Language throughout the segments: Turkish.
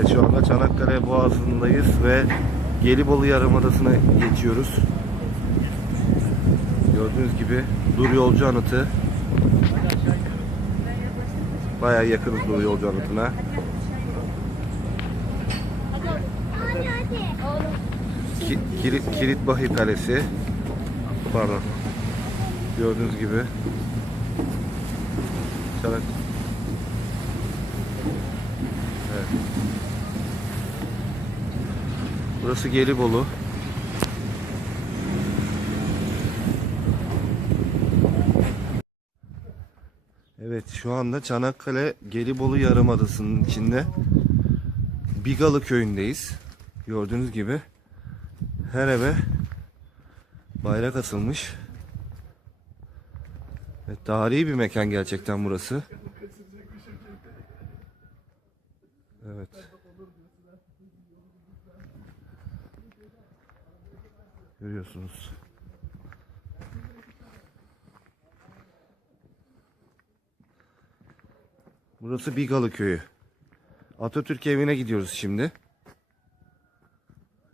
Evet şu anda Çanakkale Boğazı'ndayız ve Gelibolu Yarımadası'na geçiyoruz. Gördüğünüz gibi Dur Yolcu Anıtı. Bayağı yakınız Dur Yolcu Anıtı'na. Ki, Kilit, Kilitbahi Kalesi. Pardon. Gördüğünüz gibi. Çanak. Burası Gelibolu. Evet şu anda Çanakkale Gelibolu Yarımadası'nın içinde Bigalı köyündeyiz. Gördüğünüz gibi her eve bayrak asılmış. Evet, tarihi bir mekan gerçekten burası. Evet. Görüyorsunuz. Burası Bigalı köyü. Atatürk evine gidiyoruz şimdi.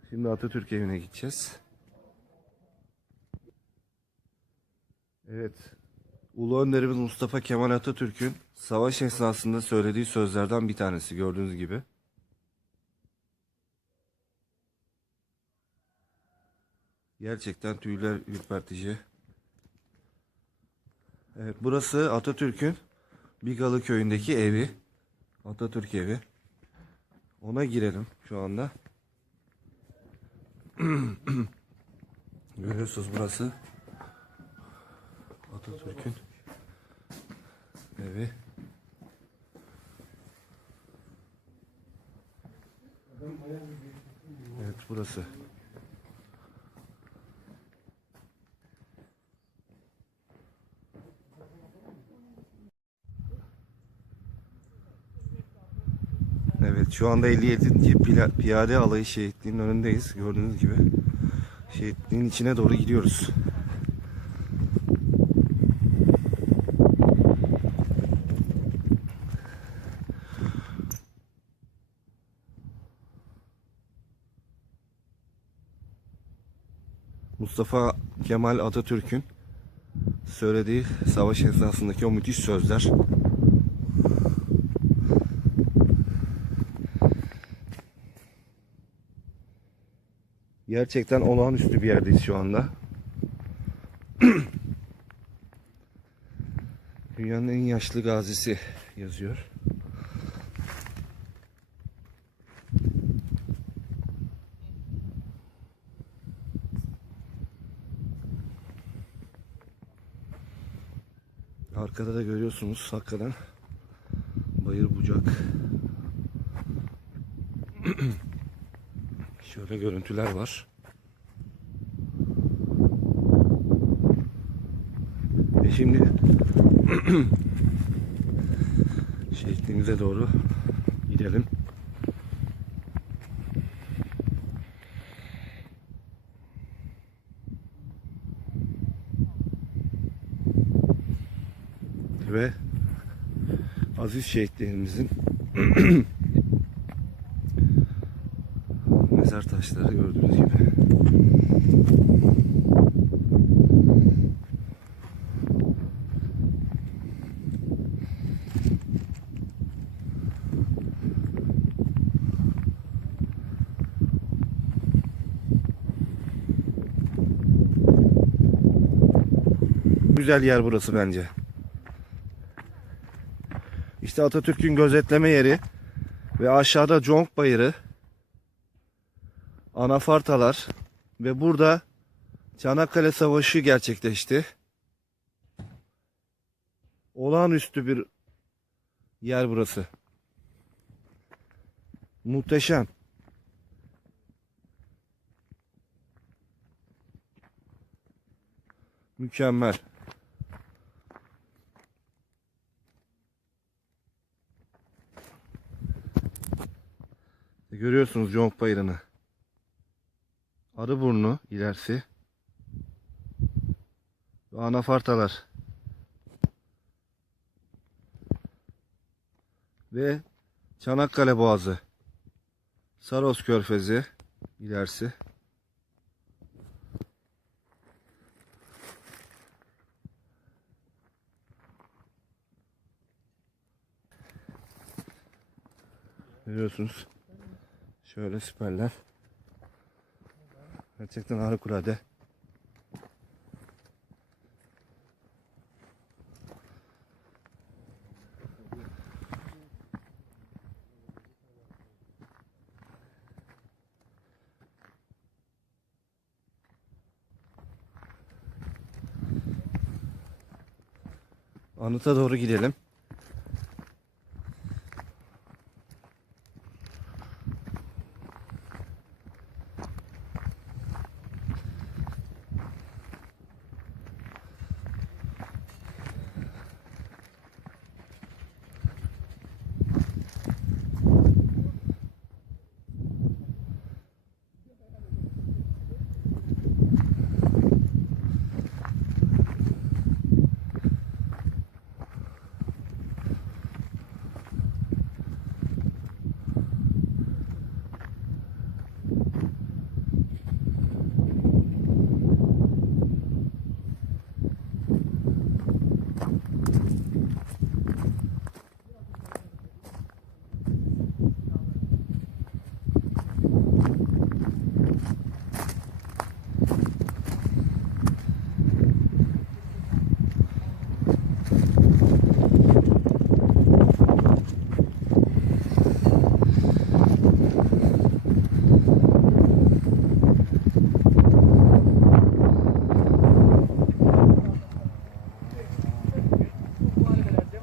Şimdi Atatürk evine gideceğiz. Evet. Ulu Önderimiz Mustafa Kemal Atatürk'ün savaş esnasında söylediği sözlerden bir tanesi gördüğünüz gibi. Gerçekten tüyler ürpertici. Evet, burası Atatürk'ün Bigalı köyündeki evi. Atatürk evi. Ona girelim şu anda. Görüyorsunuz burası Atatürk'ün evi. Evet burası. Evet şu anda 57. Pila- Piyade Alayı Şehitliği'nin önündeyiz. Gördüğünüz gibi. Şehitliğin içine doğru gidiyoruz. Mustafa Kemal Atatürk'ün söylediği savaş esnasındaki o müthiş sözler. Gerçekten olağanüstü bir yerdeyiz şu anda. Dünyanın en yaşlı gazisi yazıyor. Arkada da görüyorsunuz hakikaten bayır bucak. Şöyle görüntüler var. Ve şimdi şeklimize doğru gidelim. Ve aziz şehitlerimizin mezar taşları gördüğünüz gibi. Güzel yer burası bence. İşte Atatürk'ün gözetleme yeri ve aşağıda Conk Bayırı, anafartalar ve burada Çanakkale Savaşı gerçekleşti. Olağanüstü bir yer burası. Muhteşem. Mükemmel. Görüyorsunuz Conk Bayırı'nı. Arıburnu ilerisi. Ve anafartalar. Ve Çanakkale Boğazı. Saros Körfezi ilerisi. Görüyorsunuz. Şöyle siperler. Gerçekten harikulade. Anıta doğru gidelim.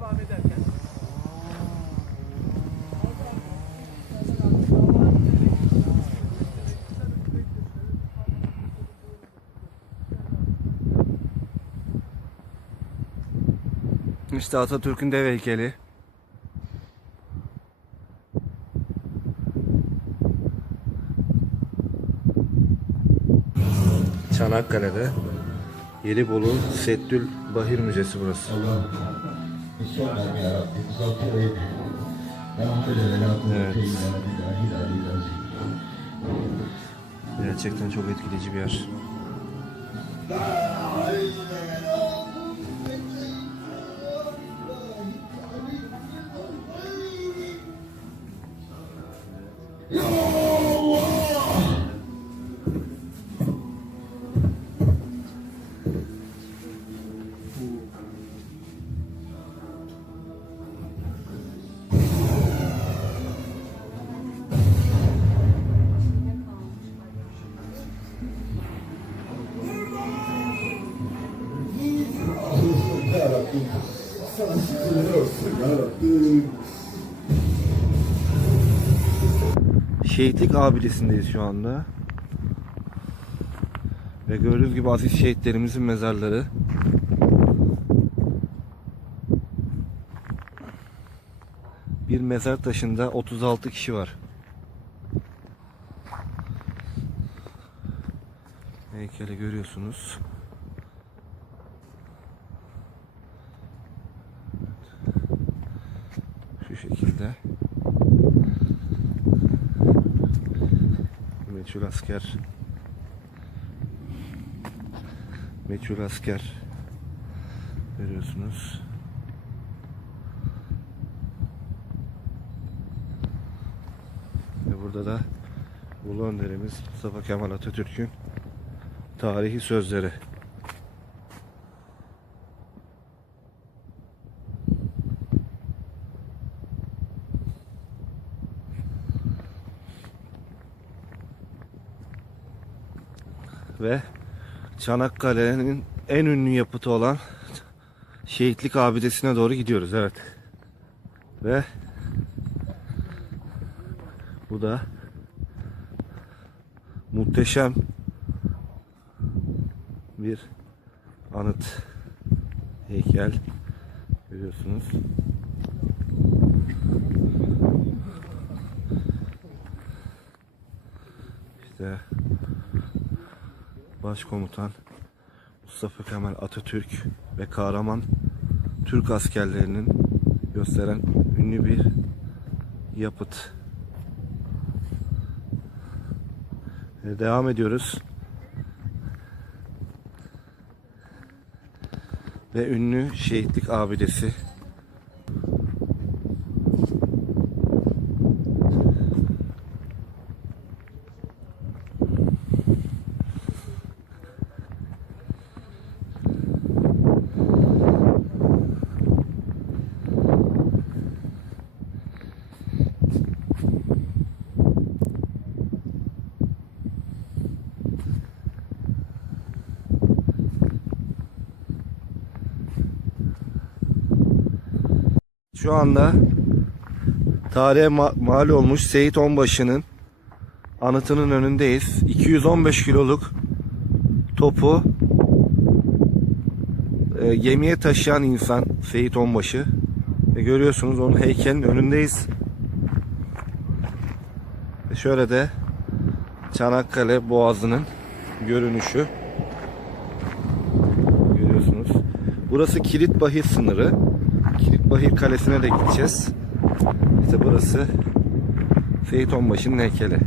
devam ederken İşte Atatürk'ün dev heykeli. Çanakkale'de Gelibolu Seddül Bahir Müzesi burası. Evet. Gerçekten çok etkileyici bir yer. Şehitlik abidesindeyiz şu anda. Ve gördüğünüz gibi aziz şehitlerimizin mezarları. Bir mezar taşında 36 kişi var. Heykeli görüyorsunuz. Şekilde. Meçhul asker. Meçhul asker. Görüyorsunuz. Ve burada da Ulu Önderimiz Mustafa Kemal Atatürk'ün tarihi sözleri. Ve Çanakkale'nin en ünlü yapıtı olan Şehitlik Abidesi'ne doğru gidiyoruz. Evet. Ve bu da muhteşem bir anıt heykel görüyorsunuz. İşte Başkomutan Mustafa Kemal Atatürk ve kahraman Türk askerlerinin gösteren ünlü bir yapıt. E, Devam ediyoruz. Ve ünlü şehitlik abidesi. Şu anda tarihe ma- mal olmuş Seyit Onbaşı'nın anıtının önündeyiz. 215 kiloluk topu e, gemiye taşıyan insan Seyit Onbaşı. Ve görüyorsunuz onun heykelin önündeyiz. Ve şöyle de Çanakkale Boğazı'nın görünüşü. Görüyorsunuz. Burası Kilitbahir sınırı. Kilitbahir Kalesi'ne de gideceğiz. İşte burası Seyit Onbaşı'nın heykeli.